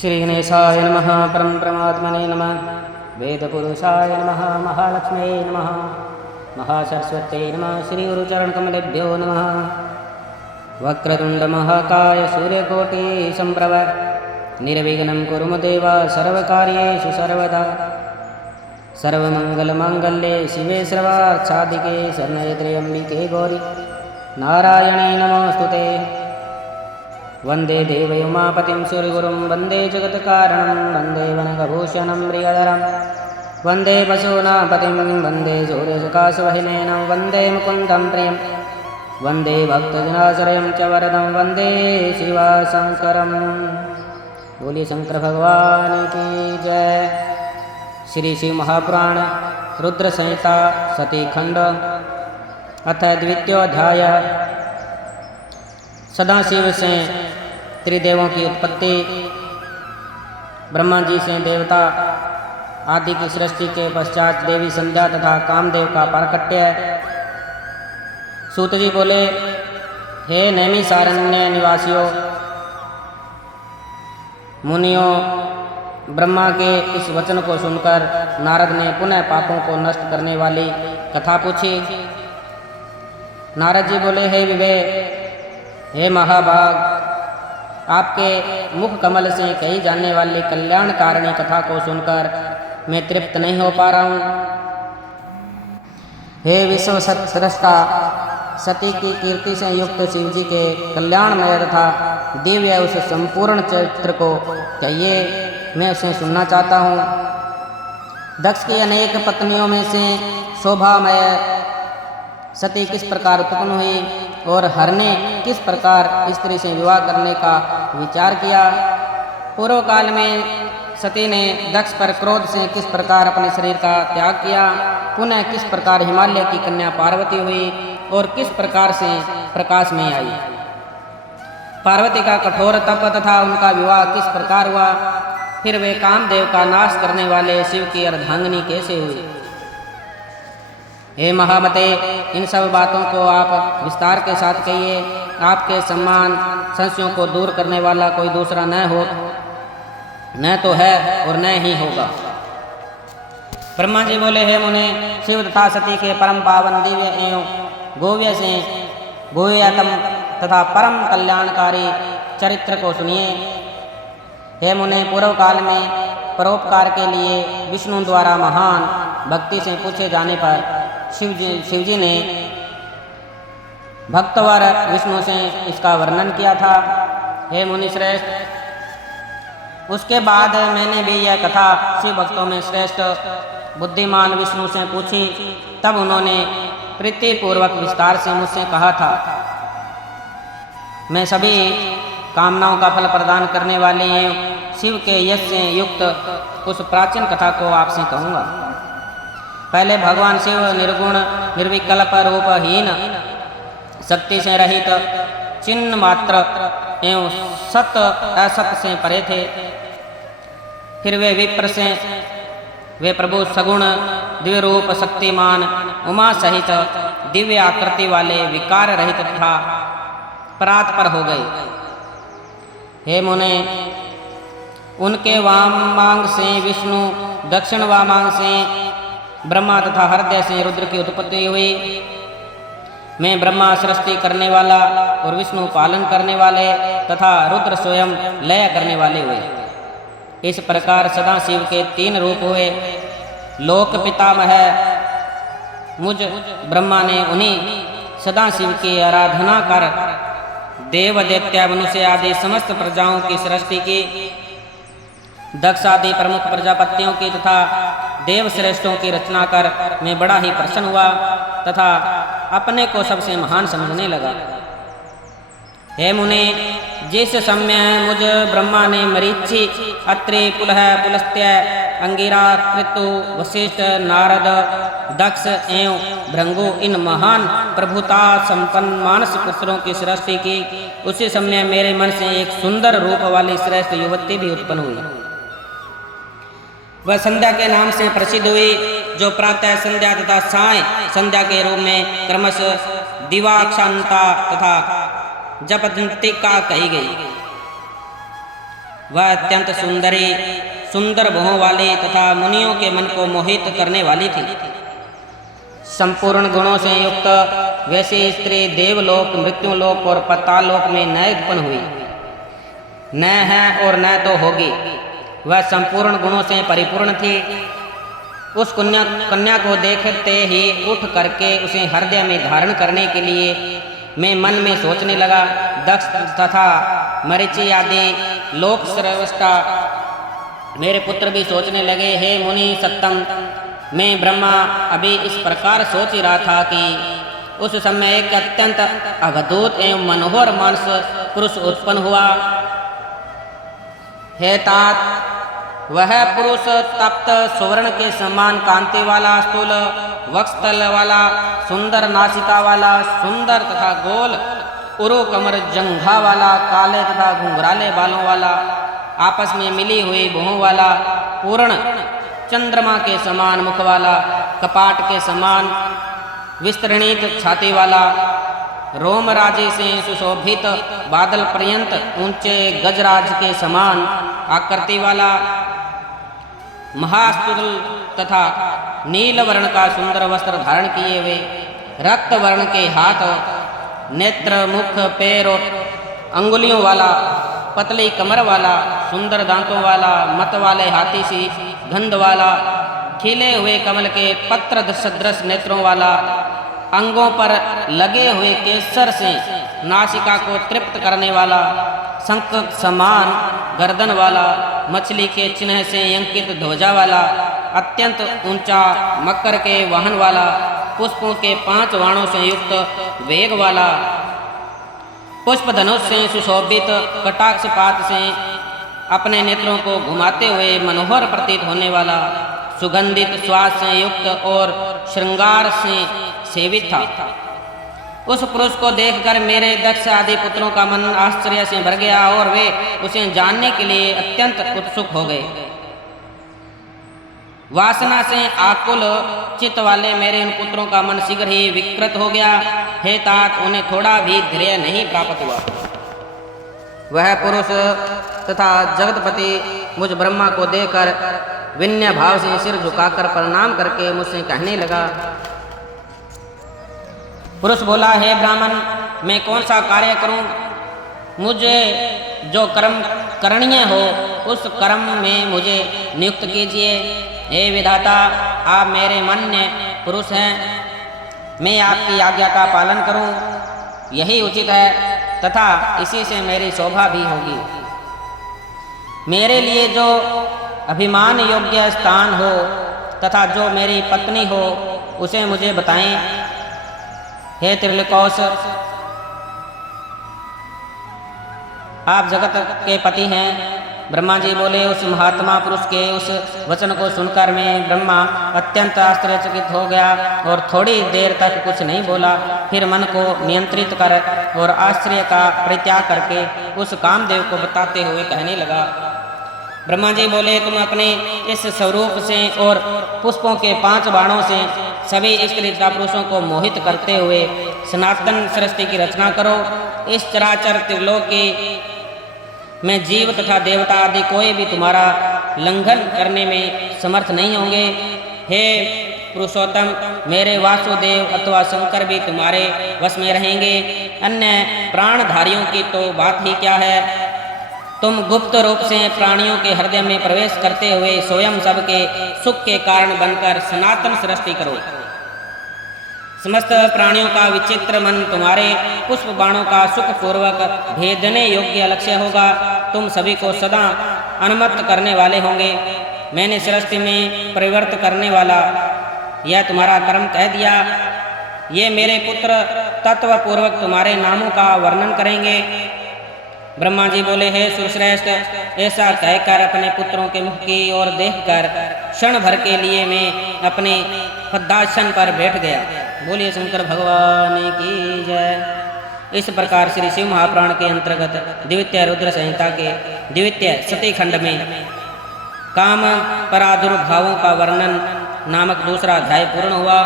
श्री गणेशाय नमः। परम परमात्मने नमः। वेदपुरुषाय नमः। महालक्ष्म्यै नमः। महासरस्वत्यै नमः। श्री गुरुचरणकमलेभ्यो नमः। वक्रतुण्डमहाकाय सूर्यकोटिसम्प्रभ निर्विघ्नं कुरु देव सर्वकार्येषु सर्वदा। सर्वमङ्गलमाङ्गल्ये शिवे सर्वार्थसाधिके शरण्ये त्र्यम्बिके गौरी नारायणे नमोऽस्तुते। वन्दे देवयुमापतिं सूर्यगुरुं वन्दे जगत्कारणं वन्दे वनकभूषणं प्रियधरं वन्दे वसूनापतिं वन्दे सूर्यसकाशवाहिनीनं वन्दे मुकुन्दं प्रियं वन्दे भक्तजनाश्रयं च वरदं वन्दे शिवशङ्करं। बोलिए शंकर भगवान की जय। श्री शिव महापुराण रुद्र संहिता सती खंड अथ द्वितीयोध्याय। सदाशिव से त्रिदेवों की उत्पत्ति, ब्रह्मा जी से देवता आदि की सृष्टि के पश्चात देवी संध्या तथा कामदेव का प्राकट्य। सूत जी बोले, हे नैमिषारण्य निवासियों, मुनियों, ब्रह्मा के इस वचन को सुनकर नारद ने पुनः पापों को नष्ट करने वाली कथा पूछी। नारद जी बोले, हे विवेक, हे महाभाग, आपके मुख कमल से कही जाने वाली कल्याणकारिणी कथा को सुनकर मैं तृप्त नहीं हो पा रहा हूँ। हे विश्व सृष्टा, सती की कीर्ति से युक्त शिव जी के कल्याणमय तथा दिव्य उस संपूर्ण चरित्र को कहिए, मैं उसे सुनना चाहता हूँ। दक्ष की अनेक पत्नियों में से शोभामय सती किस प्रकार उत्पन्न हुई और हर ने किस प्रकार स्त्री से विवाह करने का विचार किया। पूर्व काल में सती ने दक्ष पर क्रोध से किस प्रकार अपने शरीर का त्याग किया। पुनः किस प्रकार हिमालय की कन्या पार्वती हुई और किस प्रकार से प्रकाश में आई। पार्वती का कठोर तप तथा उनका विवाह किस प्रकार हुआ। फिर वे कामदेव का नाश करने वाले शिव की अर्धांगिनी कैसे हुई। हे महामते, इन सब बातों को आप विस्तार के साथ कहिए। आपके सम्मान संशयों को दूर करने वाला कोई दूसरा न हो, न तो है और न ही होगा। ब्रह्मा जी बोले, हे मुने, शिव तथा सती के परम पावन दिव्य एवं गोव्य से गोव्यतम तथा परम कल्याणकारी चरित्र को सुनिए। हे मुने, पूर्व काल में परोपकार के लिए विष्णु द्वारा महान भक्ति से पूछे जाने पर शिव जी ने भक्तवर विष्णु से इसका वर्णन किया था। हे मुनि श्रेष्ठ, उसके बाद मैंने भी यह कथा शिव भक्तों में श्रेष्ठ बुद्धिमान विष्णु से पूछी। तब उन्होंने प्रीतिपूर्वक विस्तार से मुझसे कहा था। मैं सभी कामनाओं का फल प्रदान करने वाले शिव के यश से युक्त उस प्राचीन कथा को आपसे कहूँगा। पहले भगवान शिव निर्गुण निर्विकल्प रूपहीन शक्ति से रहित चिन्ह मात्र एवं सत असत से परे थे। फिर वे विप्र से वे प्रभु सगुण दिव्य रूप शक्तिमान उमा सहित दिव्य आकृति वाले विकार रहित तथा परात्पर हो गए। हे मुने, उनके वामांग से विष्णु, दक्षिण वामांग से ब्रह्मा तथा हृदय से रुद्र की उत्पत्ति हुई। मैं ब्रह्मा सृष्टि करने वाला और विष्णु पालन करने वाले तथा रुद्र स्वयं लय करने वाले हुए। इस प्रकार सदाशिव के तीन रूप हुए। लोक पितामह मुझ ब्रह्मा ने उन्हीं सदाशिव की आराधना कर देव दैत्य मनुष्य आदि समस्त प्रजाओं की सृष्टि की। दक्ष आदि प्रमुख प्रजापतियों की तथा देव श्रेष्ठों की रचना कर मैं बड़ा ही प्रसन्न हुआ तथा अपने को सबसे महान समझने लगा। हे मुने, जिस समय मुझ ब्रह्मा ने मरीचि, अत्रि, पुलह, पुलस्त्य, अंगिरा, कृतु, वशिष्ठ, नारद, दक्ष एवं भृंगु इन महान प्रभुता संपन्न मानस पुत्रों की सृष्टि की, उसी समय मेरे मन से एक सुंदर रूप वाली श्रेष्ठ युवती भी उत्पन्न हुई। वह संध्या के नाम से प्रसिद्ध हुई, जो प्रातः संध्या तथा साय संध्या के रूप में क्रमशः दिवाक्षांता तथा जपदंतिका कही गई। वह अत्यंत सुंदर भुहों वाली तथा मुनियों के मन को मोहित करने वाली थी। संपूर्ण गुणों से युक्त वैसी स्त्री देवलोक, मृत्युलोक और पाताललोक में न उत्पन्न हुई, न है और न तो होगी। वह संपूर्ण गुणों से परिपूर्ण थी। उस कन्या को देखते ही उठ करके उसे हृदय में धारण करने के लिए मैं मन में सोचने लगा। दक्ष तथा मरीचि आदि लोक श्रेष्ठा मेरे पुत्र भी सोचने लगे, हे मुनि सत्तम, मैं ब्रह्मा अभी इस प्रकार सोच ही रहा था कि उस समय एक अत्यंत अद्भुत एवं मनोहर मानस पुरुष उत्पन्न हुआ। हे तात, वह पुरुष तप्त सुवर्ण के समान कांति वाला, स्थूल वक्षस्थल वाला, सुंदर नासिका वाला, सुंदर तथा गोल उरु कमर जंघा वाला, काले तथा घुंघराले बालों वाला, आपस में मिली हुई भुहों वाला, पूर्ण चंद्रमा के समान मुख वाला, कपाट के समान विस्तृणित छाती वाला, रोमराजी से सुशोभित बादल पर्यंत ऊंचे गजराज के समान आकृति वाला, महास्तुल तथा नील वर्ण का सुंदर वस्त्र धारण किए हुए, रक्त वर्ण के हाथ, नेत्र, मुख, पैर और अंगुलियों वाला, पतली कमर वाला, सुंदर दांतों वाला, मत वाले हाथी सी गंध वाला, खिले हुए कमल के पत्र सदृश नेत्रों वाला, अंगों पर लगे हुए केसर से नासिका को तृप्त करने वाला, शंख समान गर्दन वाला, मछली के चिन्ह से अंकित ध्वजा वाला, अत्यंत ऊंचा मकर के वाहन वाला, पुष्पों के 5 बाणों से युक्त वेग वाला, पुष्प धनुष से सुशोभित कटाक्षपात से अपने नेत्रों को घुमाते हुए मनोहर प्रतीत होने वाला, सुगंधित श्वास से युक्त और श्रृंगार से सेवित था। उस पुरुष को देखकर मेरे दक्ष आदि पुत्रों का मन आश्चर्य से भर गया और वे उसे जानने के लिए अत्यंत उत्सुक हो गए। वासना से आकुल चित्त वाले मेरे उन पुत्रों का मन शीघ्र ही विकृत हो गया। हे तात, उन्हें थोड़ा भी धैर्य नहीं प्राप्त हुआ। वह पुरुष तथा जगतपति मुझ ब्रह्मा को देखकर विनय भाव से सिर झुकाकर प्रणाम करके मुझसे कहने लगा। पुरुष बोला, हे ब्राह्मण, मैं कौन सा कार्य करूं? मुझे जो कर्म करणीय हो उस कर्म में मुझे नियुक्त कीजिए। हे विधाता, आप मेरे मान्य पुरुष हैं, मैं आपकी आज्ञा का पालन करूं, यही उचित है तथा इसी से मेरी शोभा भी होगी। मेरे लिए जो अभिमान योग्य स्थान हो तथा जो मेरी पत्नी हो उसे मुझे बताएं। हे त्रिलोकौश, आप जगत के पति हैं। ब्रह्मा जी बोले। उस महात्मा पुरुष के उस वचन को सुनकर मैं ब्रह्मा अत्यंत आश्चर्यचकित हो गया और थोड़ी देर तक कुछ नहीं बोला। फिर मन को नियंत्रित कर और आश्चर्य का परित्याग करके उस कामदेव को बताते हुए कहने लगा। ब्रह्मा जी बोले, तुम अपने इस स्वरूप से और पुष्पों के 5 बाणों से सभी स्त्री तथा पुरुषों को मोहित करते हुए सनातन सृष्टि की रचना करो। इस चराचर त्रिलोकी में जीव तथा देवता आदि कोई भी तुम्हारा लंघन करने में समर्थ नहीं होंगे। हे पुरुषोत्तम, मेरे वासुदेव अथवा शंकर भी तुम्हारे वश में रहेंगे। अन्य प्राणधारियों की तो बात ही क्या है। तुम गुप्त रूप से प्राणियों के हृदय में प्रवेश करते हुए स्वयं सबके सुख के कारण बनकर सनातन सृष्टि करो। समस्त प्राणियों का विचित्र मन तुम्हारे पुष्प बाणों का सुख पूर्वक भेदने योग्य लक्ष्य होगा। तुम सभी को सदा अनुमत करने वाले होंगे। मैंने सृष्टि में परिवर्तन करने वाला यह तुम्हारा कर्म कह दिया। ये मेरे पुत्र तत्व पूर्वक तुम्हारे नामों का वर्णन करेंगे। ब्रह्मा जी बोले, हे सुरश्रेष्ठ, ऐसा कहकर अपने पुत्रों के मुख की ओर देखकर क्षण भर के लिए मैं अपने पद्मासन पर बैठ गया। बोलिए शंकर भगवान की जय। इस प्रकार श्री शिव महापुराण के अंतर्गत द्वितीय रुद्र संहिता के द्वितीय सती खंड में काम परादुर्भावों का वर्णन नामक दूसरा अध्याय पूर्ण हुआ।